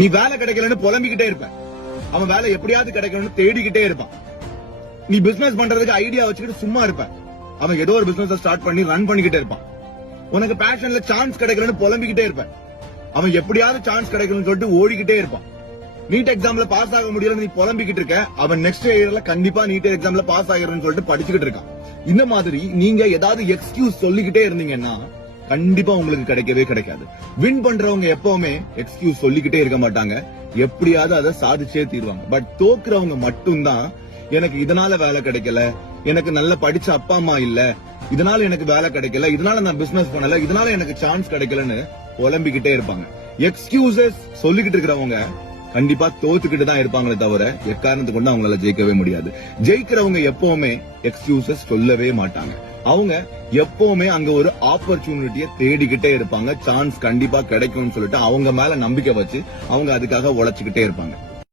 நீ வேலை கிடைக்கலன்னு புலம்பிக்கிட்டே இருப்ப, அவன் வேலை எப்படியாவது கிடைக்கணும்னு தேடிக்கிட்டே இருப்பான். நீ பிசினஸ் பண்றதுக்கு ஐடியா வச்சுக்கிட்டு சும்மா இருப்ப, அவன் ஏதோ ஒரு பிசினஸ் ஸ்டார்ட் பண்ணி ரன் பண்ணிக்கிட்டே இருப்பான். உனக்கு பேஷன்ல சான்ஸ் கிடைக்கலன்னு புலம்பிக்கிட்டே இருப்ப, அவன் எப்படியாவது சான்ஸ் கிடைக்கணும்னு சொல்லிட்டு ஓடிக்கிட்டே இருப்பான். நீட் எக்ஸாம்ல பாஸ் ஆக முடியல நீ புலம்பிக்கிட்டு இருக்க, அவன் நெக்ஸ்ட் இயர்ல கண்டிப்பா நீட் எக்ஸாம்ல பாஸ் ஆகிறன்னு சொல்லிட்டு படிச்சுக்கிட்டு இருக்கான். இந்த மாதிரி நீங்க ஏதாவது எக்ஸ்கியூஸ் சொல்லிக்கிட்டே இருந்தீங்கன்னா கண்டிப்பா உங்களுக்கு கிடைக்கவே கிடைக்காது. வின் பண்றவங்க எப்பவுமே எக்ஸ்கியூஸ் சொல்லிக்கிட்டே இருக்க மாட்டாங்க, எப்படியாவது அதை சாதிச்சே தீருவாங்க. பட் தோக்குறவங்க மட்டும்தான் எனக்கு இதனால வேலை கிடைக்கல, எனக்கு நல்ல படிச்ச அப்பா அம்மா இல்ல, இதனால எனக்கு வேலை கிடைக்கல, இதனால நான் பிசினஸ் பண்ணல, இதனால எனக்கு சான்ஸ் கிடைக்கலன்னு புலம்பிக்கிட்டே இருப்பாங்க. எக்ஸ்கியூசஸ் சொல்லிக்கிட்டு இருக்கிறவங்க கண்டிப்பா தோத்துக்கிட்டு தான் இருப்பாங்களே தவிர எக்காரணத்து கொண்டு அவங்களால ஜெயிக்கவே முடியாது. ஜெயிக்கிறவங்க எப்பவுமே எக்ஸ்கியூசஸ் சொல்லவே மாட்டாங்க. அவங்க எப்பவுமே அங்க ஒரு ஆப்பர்ச்சுனிட்டியை தேடிக்கிட்டே இருப்பாங்க. சான்ஸ் கண்டிப்பா கிடைக்கும்னு சொல்லிட்டு அவங்க மேல நம்பிக்கை வச்சு அவங்க அதுக்காக உழைச்சுக்கிட்டே இருப்பாங்க.